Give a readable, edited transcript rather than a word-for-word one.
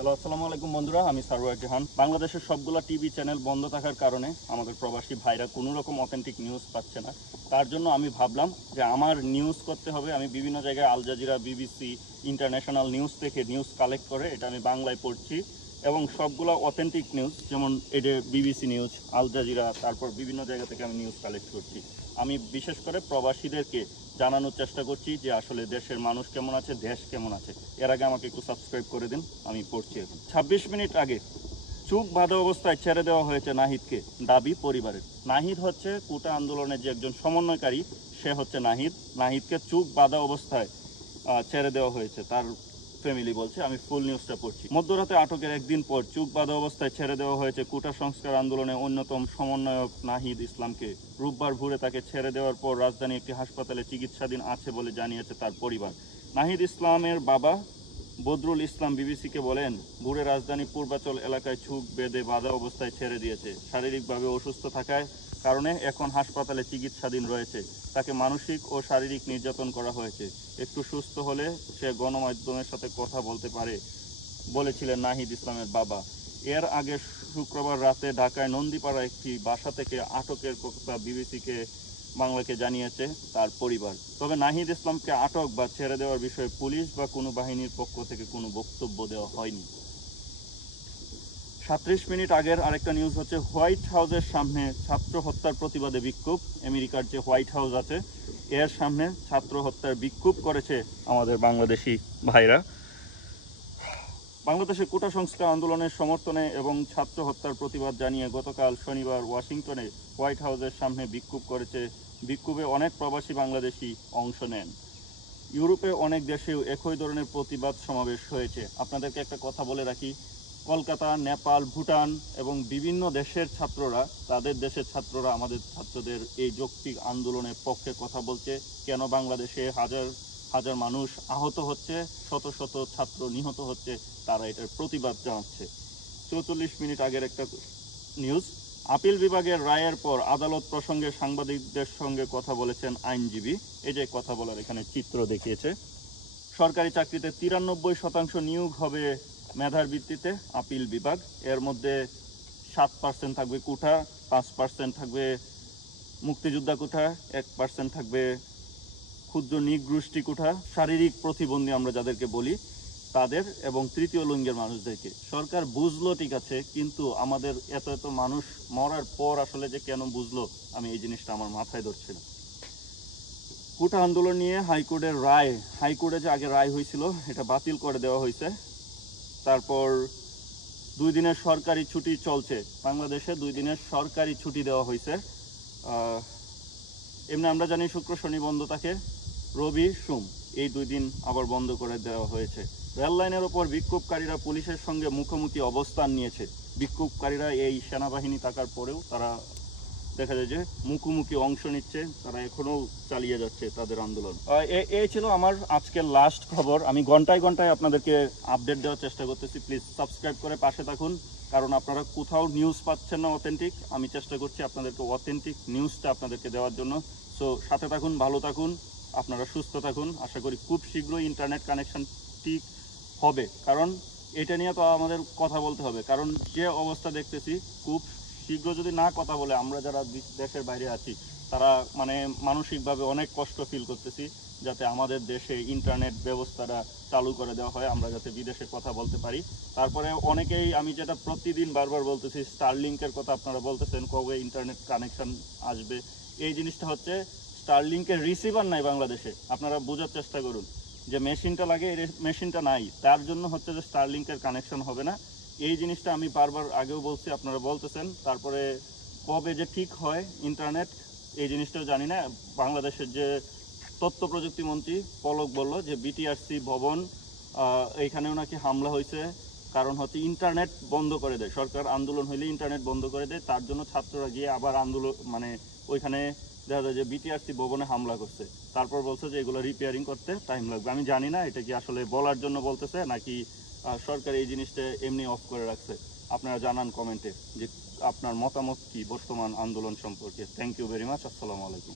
Hello, আসসালামু আলাইকুম বন্ধুরা। আমি সারওয়ার জাহান। বাংলাদেশের সবগুলো টিভি চ্যানেল বন্ধ থাকার কারণে আমাদের প্রবাসী ভাইরা কোনো রকম অথেন্টিক নিউজ পাচ্ছে না। তার জন্য আমি ভাবলাম যে আমার নিউজ করতে হবে। আমি বিভিন্ন জায়গায় Al Jazeera, BBC, international news থেকে নিউজ কালেক্ট করে এটা আমি বাংলায় পড়ছি এবং সবগুলো অথেন্টিক নিউজ, যেমন এটা বিবিসি নিউজ, আল জাজিরা, তারপর বিভিন্ন জায়গা থেকে আমি নিউজ কালেক্ট করছি। আমি বিশেষ করে প্রবাসীদেরকে জানানোর চেষ্টা করছি যে আসলে দেশের মানুষ কেমন আছে, দেশ কেমন আছে। এর আগে আমাকে একটু সাবস্ক্রাইব করে দিন, আমি পড়ছি এখন। ২৬ মিনিট আগে চুপ বাঁধা অবস্থায় ছেড়ে দেওয়া হয়েছে নাহিদকে, দাবি পরিবারের। নাহিদ হচ্ছে কোটা আন্দোলনের যে একজন সমন্বয়কারী, সে হচ্ছে নাহিদকে চুপ বাঁধা অবস্থায় ছেড়ে দেওয়া হয়েছে, তার ফ্যামিলি বলছে। আমি ফুল নিউজটা পড়ছি। মধ্যরাতে আটকের একদিন পর চুপ বাঁধা অবস্থায় ছেড়ে দেওয়া হয়েছে কোটা সংস্কার আন্দোলনের অন্যতম সমন্বয়ক নাহিদ ইসলামকে। রোববার ভোরে তাকে ছেড়ে দেওয়ার পর রাজধানী একটি হাসপাতালে চিকিৎসাধীন আছে বলে জানিয়েছে তার পরিবার। নাহিদ ইসলামের বাবা বদরুল ইসলাম বিবিসিকে বলেন, ভোরে রাজধানী পূর্বাচল এলাকায় ছুক বেঁধে বাঁধা অবস্থায় ছেড়ে দিয়েছে। শারীরিকভাবে অসুস্থ থাকায় কারণে এখন হাসপাতালে চিকিৎসাধীন রয়েছে। তাকে মানসিক ও শারীরিক নির্যাতন করা হয়েছে। একটু সুস্থ হলে সে গণমাধ্যমের সাথে কথা বলতে পারে বলেছিলেন নাহিদ ইসলামের বাবা। এর আগে শুক্রবার রাতে ঢাকায় নন্দীপাড়া একটি বাসা থেকে আটকের কথা বিবিসিকে বাংলাকে জানিয়েছে তার পরিবার। তবে নাহিদ ইসলামকে আটক বা ছেড়ে দেওয়ার বিষয়ে পুলিশ বা কোনো বাহিনীর পক্ষ থেকে কোনো বক্তব্য দেওয়া হয়নি। ৩৭ মিনিট আগের আরেকটা নিউজ হচ্ছে, হোয়াইট হাউসের সামনে ছাত্র হত্যার প্রতিবাদে বিক্ষোভ। আমেরিকার যে হোয়াইট হাউস আছে এর সামনে ছাত্র হত্যার বিক্ষোভ করেছে আমাদের বাংলাদেশি ভাইরা। বাংলাদেশের কোটা সংস্কার আন্দোলনের সমর্থনে এবং ছাত্র হত্যার প্রতিবাদ জানিয়ে গতকাল শনিবার ওয়াশিংটনে হোয়াইট হাউসের সামনে বিক্ষোভ করেছে। বিক্ষোভে অনেক প্রবাসী বাংলাদেশি অংশ নেন। ইউরোপে অনেক দেশেও একই ধরনের প্রতিবাদ সমাবেশ হয়েছে। আপনাদেরকে একটা কথা বলে রাখি, কলকাতা, নেপাল, ভুটান এবং বিভিন্ন দেশের ছাত্ররা, তাদের দেশের ছাত্ররা আমাদের ছাত্রদের এই যৌক্তিক আন্দোলনের পক্ষে কথা বলছে। কেন বাংলাদেশে হাজার হাজার মানুষ আহত হচ্ছে, শত শত ছাত্র নিহত হচ্ছে, তারা এটার প্রতিবাদ জানাচ্ছে। ৪৪ মিনিট আগের একটা নিউজ, আপিল বিভাগের রায়ের পর আদালত প্রসঙ্গে সাংবাদিকদের সঙ্গে কথা বলেছেন আইনজীবী। এই যে কথা বলার এখানে চিত্র দেখিয়েছে। সরকারি চাকরিতে ৯৩% নিয়োগ হবে মেধার ভিত্তিতে, আপিল বিভাগ। এর মধ্যে ৭% থাকবে কোটা, ৫% থাকবে মুক্তিযোদ্ধা কোটা, ১% থাকবে ক্ষুদ্র নিগোষ্ঠী কোটা, শারীরিক প্রতিবন্ধী আমরা যাদেরকে বলি তাদের, এবং তৃতীয় লিঙ্গের মানুষদেরকে। সরকার বুঝলো ঠিক আছে, কিন্তু আমাদের এত এত মানুষ মরার পর আসলে যে কেন বুঝলো, আমি এই জিনিসটা আমার মাথায় ধরছি না। কোটা আন্দোলন নিয়ে হাইকোর্টের রায়, হাইকোর্টে যে আগে রায় হয়েছিল এটা বাতিল করে দেওয়া হয়েছে। তারপর 2 দিনের সরকারি ছুটি চলছে বাংলাদেশে, 2 দিনের সরকারি ছুটি দেওয়া হয়েছে। এমনি আমরা জানি শুক্র শনি বন্ধ থাকে, রবি সোম এই 2 দিন আবার বন্ধ করে দেওয়া হয়েছে। রেল লাইনের ওপর বিক্ষোভকারীরা পুলিশের সঙ্গে মুখোমুখি অবস্থান নিয়েছে। বিক্ষোভকারীরা এই সেনাবাহিনী থাকার পরেও তারা দেখা যায় যে মুখোমুখি অংশ নিচ্ছে, তারা এখনও চালিয়ে যাচ্ছে তাদের আন্দোলন। এই ছিল আমার আজকের লাস্ট খবর। আমি ঘন্টায় ঘন্টায় আপনাদেরকে আপডেট দেওয়ার চেষ্টা করতেছি। প্লিজ সাবস্ক্রাইব করে পাশে থাকুন, কারণ আপনারা কোথাও নিউজ পাচ্ছেন না অথেন্টিক। আমি চেষ্টা করছি আপনাদেরকে অথেন্টিক নিউজটা আপনাদেরকে দেওয়ার জন্য। সো সাথে থাকুন, ভালো থাকুন, আপনারা সুস্থ থাকুন। আশা করি খুব শীঘ্রই ইন্টারনেট কানেকশন ঠিক হবে, কারণ এটা নিয়ে তো আমাদের কথা বলতে হবে। কারণ যে অবস্থা দেখতেছি, খুব শীঘ্র যদি না কথা বলে, আমরা যারা দেশের বাইরে আছি তারা মানে মানসিকভাবে অনেক কষ্ট ফিল করতেছি, যাতে আমাদের দেশে ইন্টারনেট ব্যবস্থাটা চালু করে দেওয়া হয়, আমরা যাতে বিদেশে কথা বলতে পারি। তারপরে অনেকেই, আমি যেটা প্রতিদিন বারবার বলতেছি, স্টারলিংকের কথা আপনারা বলতেছেন কবে ইন্টারনেট কানেকশন আসবে। এই জিনিসটা হচ্ছে, স্টারলিংকের রিসিভার নাই বাংলাদেশে। আপনারা বোঝার চেষ্টা করুন, যে মেশিনটা লাগে এই মেশিনটা নাই, তার জন্য হচ্ছে যে স্টারলিংকের কানেকশন হবে না। এই জিনিসটা আমি বারবার আগেও বলছি, আপনারা বলতেছেন। তারপরে কবে যে ঠিক হয় ইন্টারনেট, এই জিনিসটাও জানি না। বাংলাদেশের যে তথ্য প্রযুক্তি মন্ত্রী পলক বলল যে বিটিআরসি ভবন এইখানেও নাকি হামলা হয়েছে, কারণ হচ্ছে ইন্টারনেট বন্ধ করে দেয় সরকার। আন্দোলন হইলে ইন্টারনেট বন্ধ করে দেয়, তার জন্য ছাত্ররা গিয়ে আবার আন্দোলন মানে ওইখানে দেখা যায় যে বিটিআরসি ভবনে হামলা করছে। তারপর বলছে যে এগুলো রিপেয়ারিং করতে টাইম লাগবে। আমি জানি না এটা কি আসলে বলার জন্য বলতেছে নাকি সরকার এই জিনিসটা এমনি অফ করে রাখছে। আপনারা জানান কমেন্টে যে আপনার মতামত কি বর্তমান আন্দোলন সম্পর্কে। Thank you very much. আসসালামু আলাইকুম।